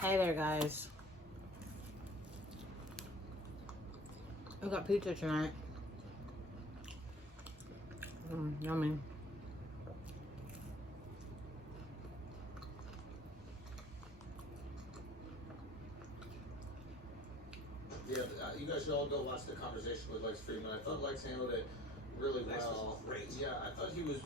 Hey there, guys. We got pizza tonight. Yummy. Yeah, you guys should all go watch the conversation with Lex Friedman. I thought Lex handled it really Lex well. was great. Yeah, I thought he was.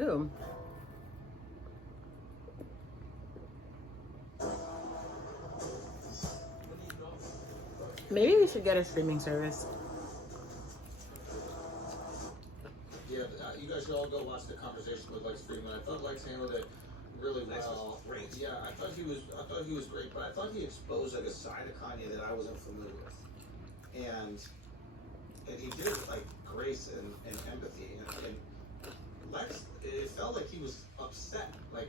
Ooh. Maybe we should get a streaming service. Yeah, you guys should all go watch the conversation with Lex Friedman. I thought Lex handled it really Lex was well. great. Yeah, I thought he was great, but I thought he exposed like a side of Kanye that I wasn't familiar with, and he did it with like grace and empathy, and Lex, it felt like he was upset, like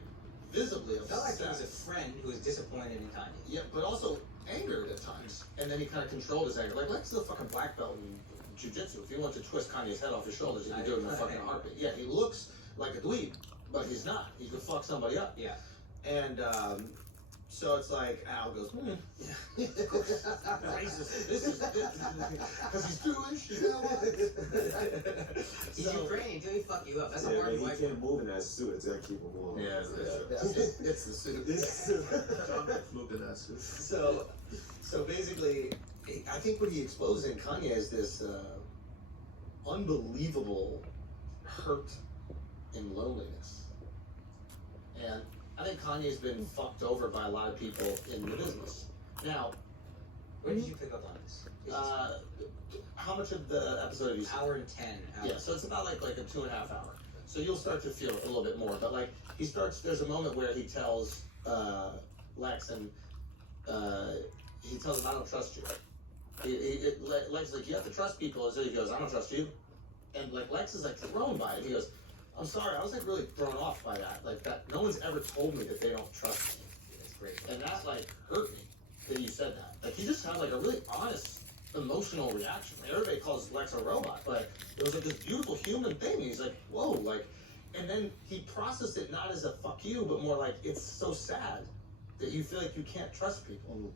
visibly It upset. felt like he was a friend who was disappointed in Kanye. Yeah, but also angered at times. And then he kind of controlled his anger. Like, Lex is a fucking black belt in jiu-jitsu. If he wanted to twist Kanye's head off his shoulders, he could do it in a fucking heartbeat. Yeah, he looks like a dweeb, but he's not. He could fuck somebody up. Yeah. And so it's like, Al goes, racist. This is because he's Jewish, you know what? He's Ukrainian until he fuck you up. That's a Yeah, hard man, white. he can't move in that suit. It's gonna keep him warm. Yeah, it's the suit. John McFluke in that suit. So basically, I think what he exposed in Kanye is this unbelievable hurt and loneliness. And I think Kanye's been fucked over by a lot of people in the business. Now, Where did you pick up on this? how much of the episode have you seen? Hour and 10. Yeah, so it's about like a 2.5 hour. So you'll start to feel a little bit more. But like there's a moment where he tells Lex and he tells him, I don't trust you. Lex is like, you have to trust people. So he goes, I don't trust you. And like Lex is like thrown by it. He goes, I'm sorry, I was like really thrown off by that. Like that, no one's ever told me that they don't trust me. It's great. And that like hurt me that you said that. Like he just had like a really honest, emotional reaction. Everybody calls Lex a robot, but it was like this beautiful human thing. He's like, whoa, like, and then he processed it not as a fuck you, but more like it's so sad that you feel like you can't trust people.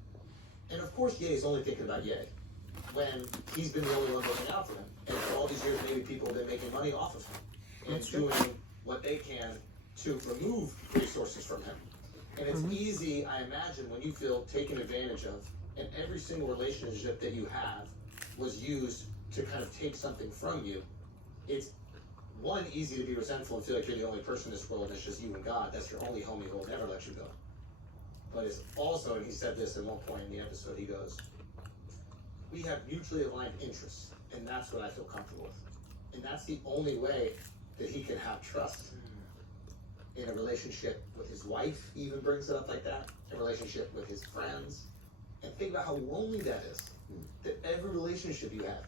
And of course, Ye's only thinking about Ye when he's been the only one looking out for him. And for all these years, maybe people have been making money off of him and doing what they can to remove resources from him. And it's easy, I imagine, when you feel taken advantage of, and every single relationship that you have was used to kind of take something from you. It's one, easy to be resentful and feel like you're the only person in this world and it's just you and God. That's your only homie who will never let you go. But it's also, and he said this at one point in the episode, he goes, we have mutually aligned interests, and that's what I feel comfortable with. And that's the only way that he can have trust in a relationship with his wife. He even brings it up like that. A relationship with his friends. And think about how lonely that is. That every relationship you have,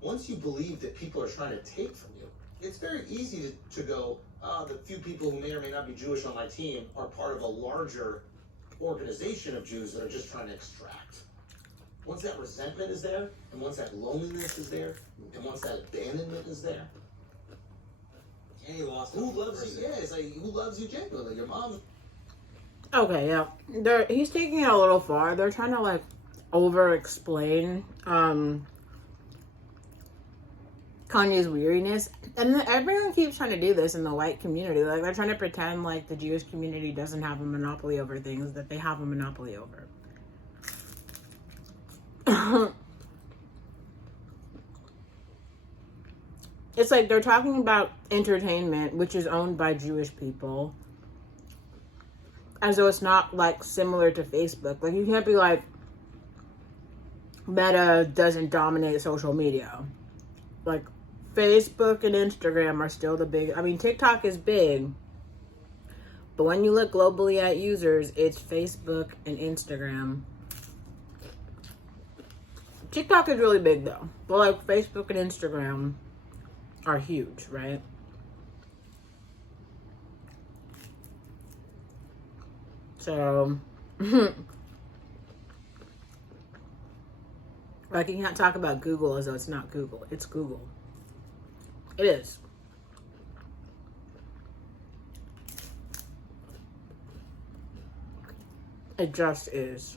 once you believe that people are trying to take from you, it's very easy to go, the few people who may or may not be Jewish on my team are part of a larger organization of Jews that are just trying to extract. Once that resentment is there, and once that loneliness is there, and once that abandonment is there, And he lost. who loves you? Yeah, it's like, who loves you genuinely? Your mom. Okay, yeah. He's taking it a little far. They're trying to like over-explain Kanye's weariness, and everyone keeps trying to do this in the white community. Like they're trying to pretend like the Jewish community doesn't have a monopoly over things that they have a monopoly over. It's like they're talking about entertainment, which is owned by Jewish people, as though it's not like similar to Facebook. Like you can't be like, Meta doesn't dominate social media. Like Facebook and Instagram are still the big. I mean, TikTok is big, But when you look globally at users, it's Facebook and Instagram. TikTok is really big though. But like Facebook and Instagram are huge, right? So, like you can't talk about Google as though it's not Google. It's Google. It is. It just is.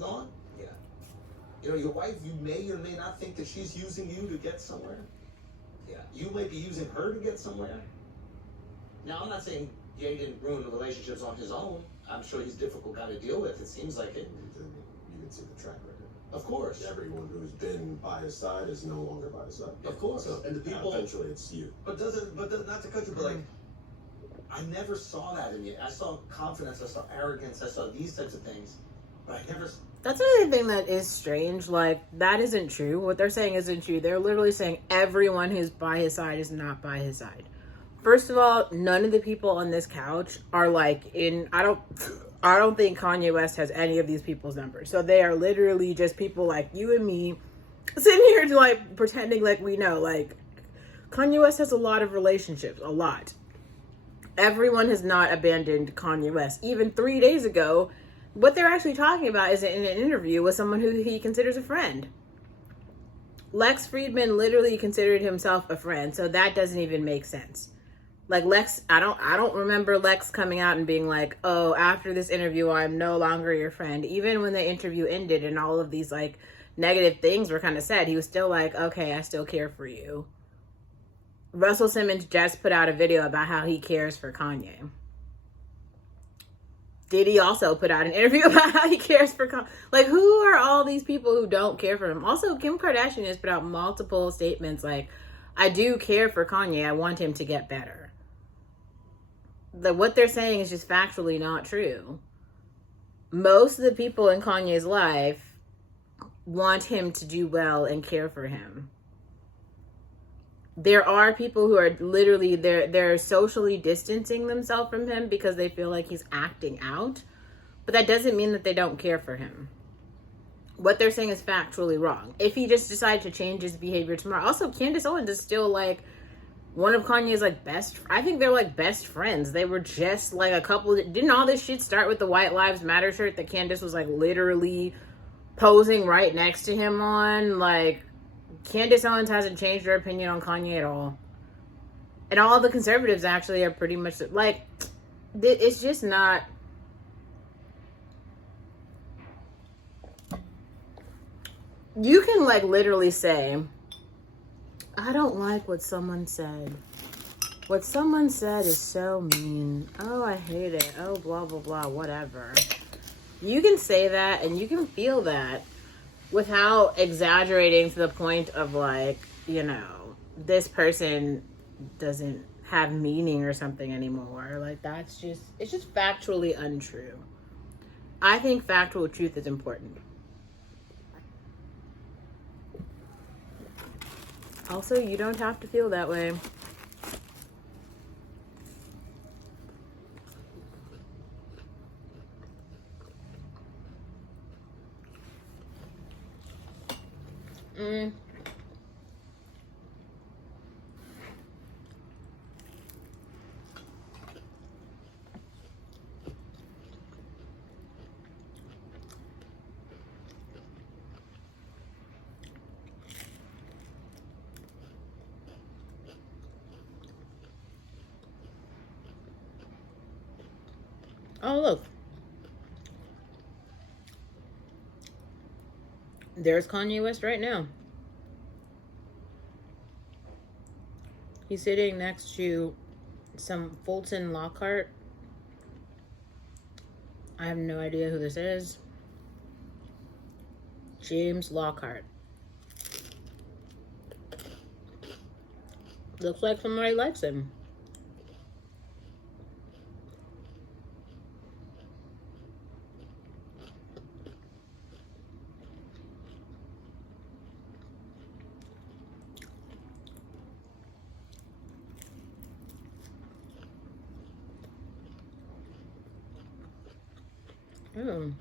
Gone? Yeah. You know, your wife, you may or may not think that she's using you to get somewhere. Yeah. You might be using her to get somewhere. Now, I'm not saying Jay didn't ruin the relationships on his own. I'm sure he's a difficult guy to deal with. It seems like it. You can see the track record. Of course. Everyone who's been by his side is no longer by his side. Of course. So, And the people. eventually it's you. But not to cut you, but like, I never saw that in you. I saw confidence, I saw arrogance, I saw these types of things. But I never. That's another thing that is strange. Like, that isn't true. What they're saying isn't true. They're literally saying everyone who's by his side is not by his side. First of all, none of the people on this couch are like I don't think Kanye West has any of these people's numbers. So they are literally just people like you and me sitting here to like pretending like we know. Like, Kanye West has a lot of relationships, a lot. Everyone has not abandoned Kanye West. Even 3 days ago, what they're actually talking about is in an interview with someone who he considers a friend. Lex Friedman literally considered himself a friend, so that doesn't even make sense. Like Lex, I don't remember Lex coming out and being like, "Oh, after this interview, I'm no longer your friend." Even when the interview ended and all of these like negative things were kind of said, he was still like, "Okay, I still care for you." Russell Simmons just put out a video about how he cares for Kanye. Diddy also put out an interview about how he cares for Kanye. Like, who are all these people who don't care for him? Also, Kim Kardashian has put out multiple statements like, "I do care for Kanye. I want him to get better." What they're saying is just factually not true. Most of the people in Kanye's life want him to do well and care for him. There are people who are literally they're socially distancing themselves from him because they feel like he's acting out, but that doesn't mean that they don't care for him. What they're saying is factually wrong. If he just decided to change his behavior tomorrow. Also, Candace Owens is still like one of Kanye's like I think they're like best friends. They were just like a couple. Didn't all this shit start with the White Lives Matter shirt that Candace was like literally posing right next to him on? Like, Candace Owens hasn't changed her opinion on Kanye at all. And all the conservatives actually are pretty much like, it's just not. You can like literally say, "I don't like what someone said. What someone said is so mean. Oh, I hate it. Oh, blah, blah, blah, whatever." You can say that and you can feel that without exaggerating to the point of like, you know, this person doesn't have meaning or something anymore. Like, it's just factually untrue. I think factual truth is important. Also, you don't have to feel that way. Oh, look. There's Kanye West right now. He's sitting next to some Fulton Lockhart. I have no idea who this is. James Lockhart. Looks like somebody likes him. Oh.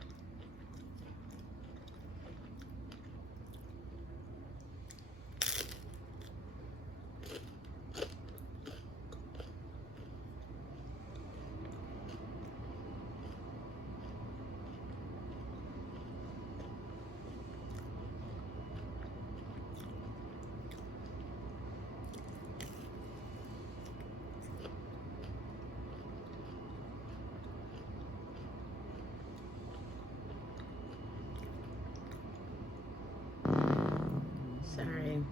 Sorry.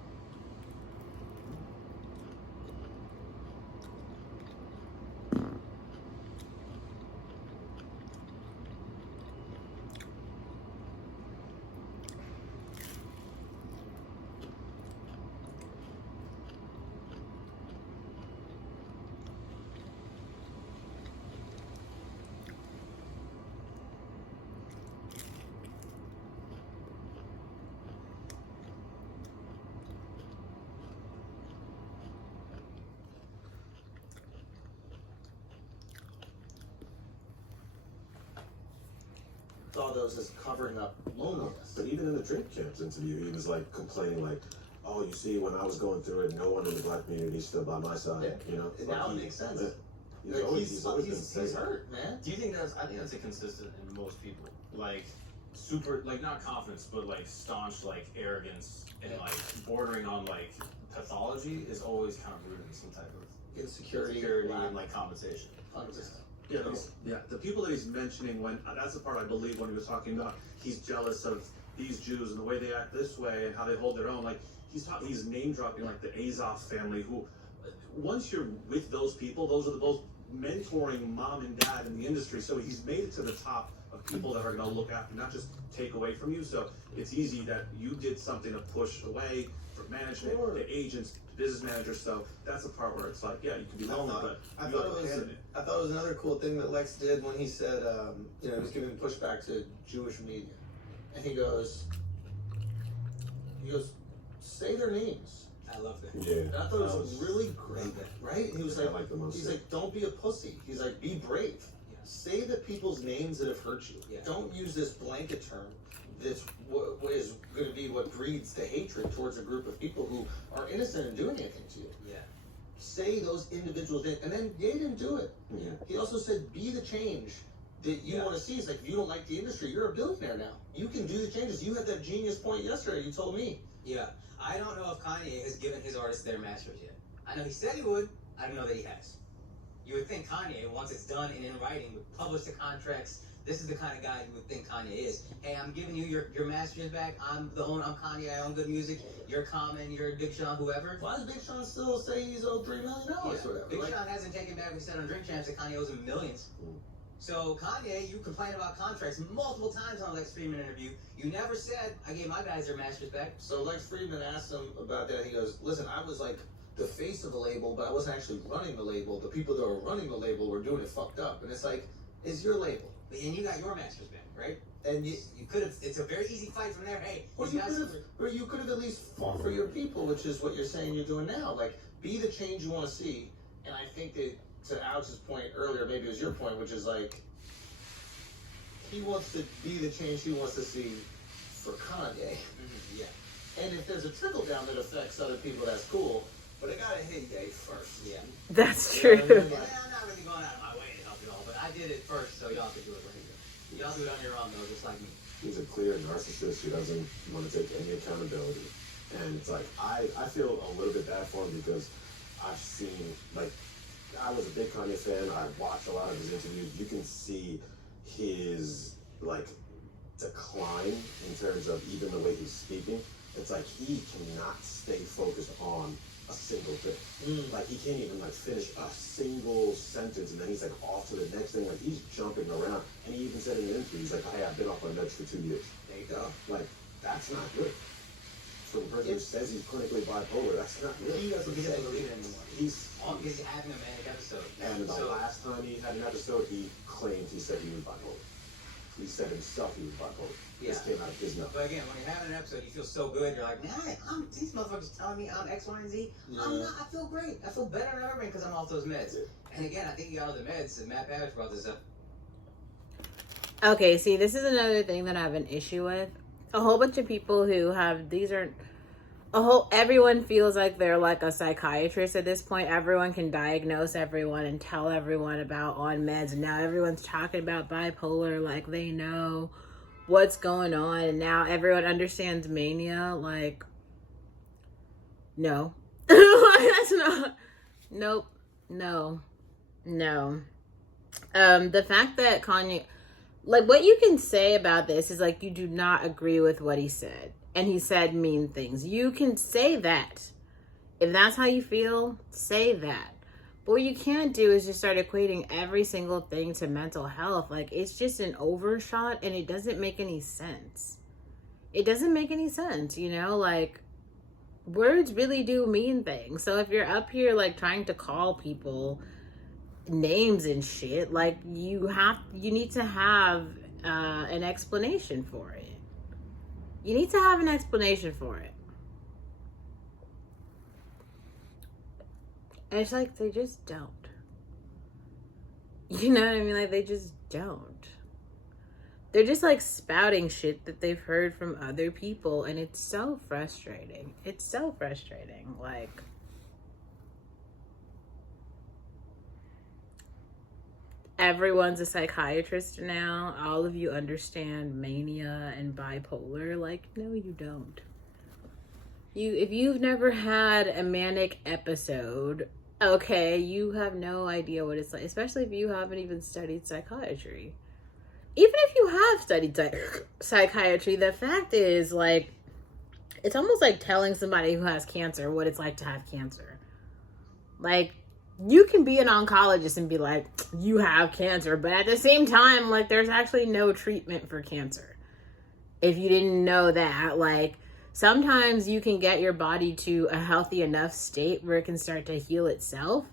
Saw those as covering up loneliness. But even in the Drake Champs interview, he was like complaining, like, "Oh, you see, when I was going through it, no one in the black community stood by my side." Yeah. You know, Now it makes sense. He's Like, always been he's hurt, man. Do you think that's? I think that's inconsistent in most people. Like super, like not confidence, but like staunch, like arrogance and like bordering on like pathology is always kind of rooted in some type of Insecurity, and like compensation. 100%. Yeah, the people that he's mentioning that's the part I believe when he was talking about he's jealous of these Jews and the way they act this way and how they hold their own. Like he's name dropping like the Azov family, who once you're with those people, those are the most mentoring mom and dad in the industry. So he's made it to the top of people that are going to look after, not just take away from you. So it's easy that you did something to push away from management, the agents, business managers. So that's the part where it's like, yeah, you can be lonely, but I thought it was another cool thing that Lex did when he said, he was giving pushback to Jewish media, and he goes, say their names. I love that. Yeah. And I thought it was really great, right? And he was I like, like the most. he's like, don't be a pussy. He's like, be brave. Yeah. Say the people's names that have hurt you. Yeah. Don't use this blanket term. This what is going to be what breeds the hatred towards a group of people who are innocent in doing anything to you. Yeah. Say those individuals names, and then Ye didn't do it. Yeah. He also said, be the change that you want to see. It's like, if you don't like the industry, you're a billionaire now. You can do the changes. You had that genius point yesterday. You told me. Yeah. I don't know if Kanye has given his artists their masters yet. I know he said he would. I don't know that he has. You would think Kanye, once it's done and in writing, would publish the contracts. This is the kind of guy you would think Kanye is. Hey, I'm giving you your masters back. I'm Kanye. I own good music. You're Common. You're Big Sean. Whoever. Why does Big Sean still say he's owed $3 million or whatever? Big Like, Sean hasn't taken back what he said on Drink Champs that Kanye owes him millions. So Kanye, you complained about contracts multiple times on Lex Friedman interview. You never said, I gave my guys their masters back. so Lex Friedman asked him about that. He goes, listen, I was like the face of the label, but I wasn't actually running the label. The people that were running the label were doing it fucked up. And it's like, it's your label. And you got your masters back, right? And you could have, it's a very easy fight from there. Hey, Or you could have at least fought for your people, which is what you're saying you're doing now. Like, be the change you want to see. And I think that, to Alex's point earlier, maybe it was your point, which is like, he wants to be the change he wants to see for Kanye. Yeah. And if there's a trickle down that affects other people, that's cool. But it gotta hit Ye first. Yeah. That's You know true. what I mean? Yeah, I'm not really going out of my way to help y'all, but I did it first, so y'all could do it later. Y'all do it on your own, though, just like me. He's a clear narcissist who doesn't want to take any accountability. And it's like, I feel a little bit bad for him because I've seen, like, I was a big Kanye fan. I watched a lot of his interviews. You can see his, like, decline in terms of even the way he's speaking. It's like he cannot stay focused on a single thing. Like he can't even like finish a single sentence, and then he's like off to the next thing. Like he's jumping around, and he even said in an interview, he's like, "Hey, I've been off my meds for 2 years." There you go. Like that's not good. For the person who says he's clinically bipolar, that's not good. He doesn't believe it anymore. He's All because he's having a manic episode. and the So- last time he had an episode, he claimed he said he was bipolar. He said himself he was bipolar. This Yeah. came out of his mouth. But again, when you're having an episode, you feel so good. You're like, man, these motherfuckers telling me I'm X, Y, and Z. I'm not. I feel great. I feel better than ever because I'm off those meds. And again, I think you got all the meds. And Matt Babbage brought this up. Okay, see, this is another thing that I have an issue with. A whole bunch of people who have everyone feels like they're like a psychiatrist at this point. Everyone can diagnose everyone and tell everyone about on meds. And now everyone's talking about bipolar like they know what's going on. And now everyone understands mania. Like, no. That's not. Nope. No. The fact that Kanye, like, what you can say about this is like you do not agree with what he said, and he said mean things. You can say that. If that's how you feel, say that. But what you can't do is just start equating every single thing to mental health. Like, it's just an overshot, and it doesn't make any sense. It doesn't make any sense, you know? Like, words really do mean things. So if you're up here like trying to call people names and shit, like you need to have an explanation for it. You need to have an explanation for it. And it's like they just don't. You know what I mean? Like they just don't. They're just like spouting shit that they've heard from other people, and it's so frustrating. It's so frustrating. Like, everyone's a psychiatrist now. All of you understand mania and bipolar. Like, no, you don't. If you've never had a manic episode, okay, you have no idea what it's like, especially if you haven't even studied psychiatry. Even if you have studied psychiatry, the fact is, like, it's almost like telling somebody who has cancer what it's like to have cancer. Like, you can be an oncologist and be like, you have cancer, but at the same time, like, there's actually no treatment for cancer. If you didn't know that, like, sometimes you can get your body to a healthy enough state where it can start to heal itself.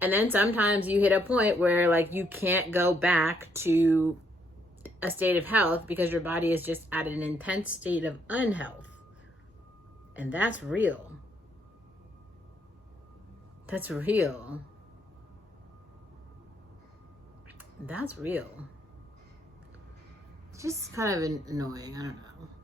And then sometimes you hit a point where, like, you can't go back to a state of health because your body is just at an intense state of unhealth. And that's real. That's real. That's real. It's just kind of annoying. I don't know.